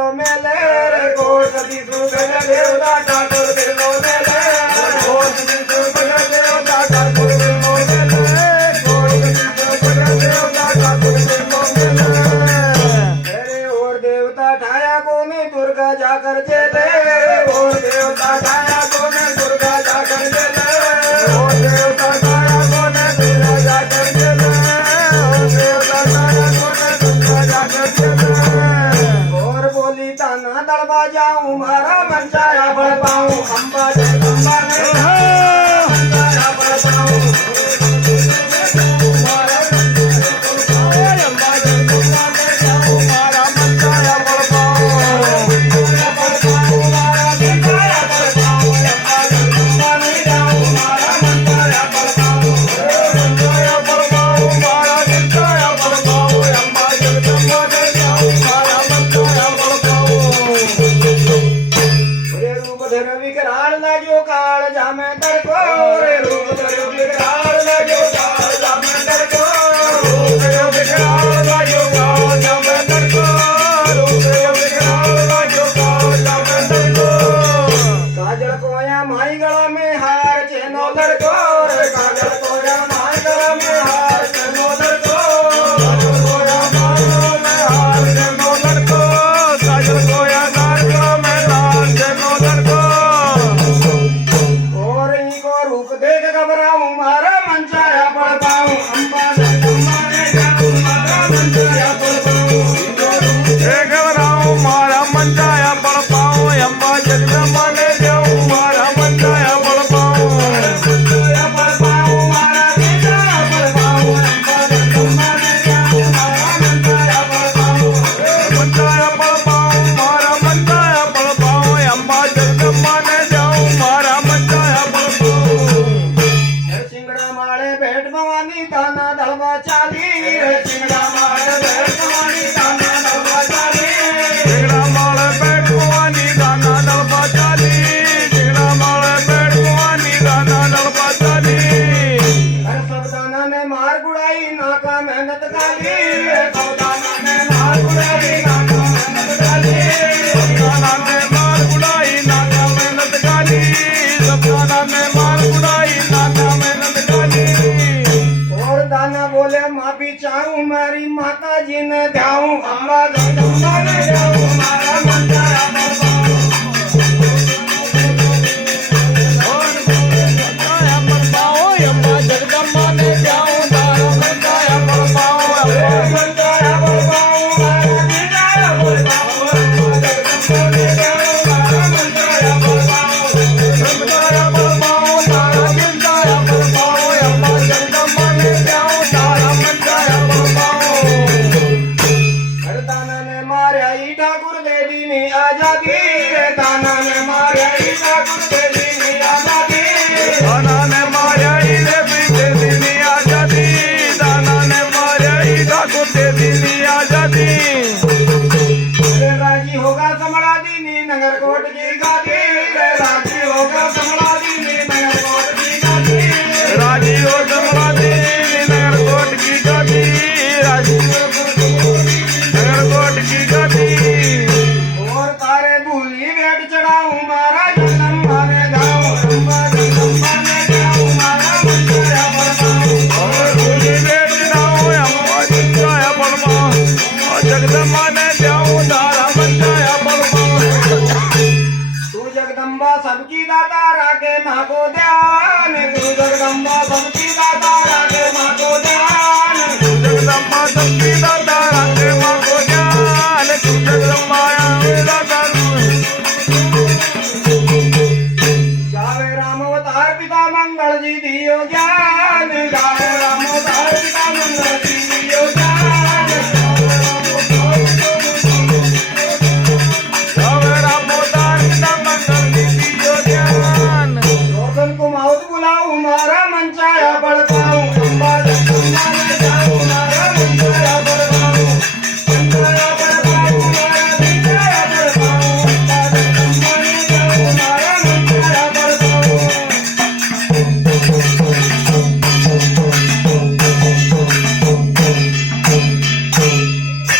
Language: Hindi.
दिलो मेले रे कोट दिसु गज देवता ठाकुर दिलो मेले कोट दिसु गज देवता ठाकुर दिलो मेले कोट दिसु गज देवता ठाकुर दिलो मेले अरे और देवता ठाया कोने दुर्गा जाकर जेले और देवता ठाया कोने दुर्गा जाकर जेले और देवता ठाया कोने दुर्गा जाकर जेले और देवता ठाया कोने दुर्गा जाकर जेले और बोली ताना दड़बा जाऊं मारा मंचाया बढ़ पाऊं अंबा जगदम्बा में मंचाया बढ़ पाऊं माफी चाहूं मारी माता जी ने ध्याऊं अम्बा जगदम्बा ने ध्याऊं मारा मंचाया अम्बा जगदम्बा ने ध्याऊं मारा मंचाया राजी होगा समड़ा दीनी नगर कोट की गादी राजी होगा समड़ा दीनी नगर कोट की गादी राजी हो समड़ा दीनी नगर कोट की गादी राजी नगर कोट की गादी और तारे भूली भेंट चढ़ाऊं मारा जगदम्बा ने गाऊं अम्बा जगदम्बा ने गाऊं मारा मंचाया बढ़ाऊं और भूली भेंट चढ़ाऊं अम्बा जगदम्बा बढ़ाऊं जगदम्बा ने जाऊं तारा मंचाया बढ़ाऊं तू जगदम्बा सबकी दाता राखे मां को ध्यान तू जगदम्बा सबकी दाता राखे मां को ध्यान तू जगदम्बा सबकी दाता राखे मां को ध्यान तू जगदम्बा दाता गावे राम अवतार पिता मंगल जी दियो ज्ञान गावे राम अवतार पिता मंगल जी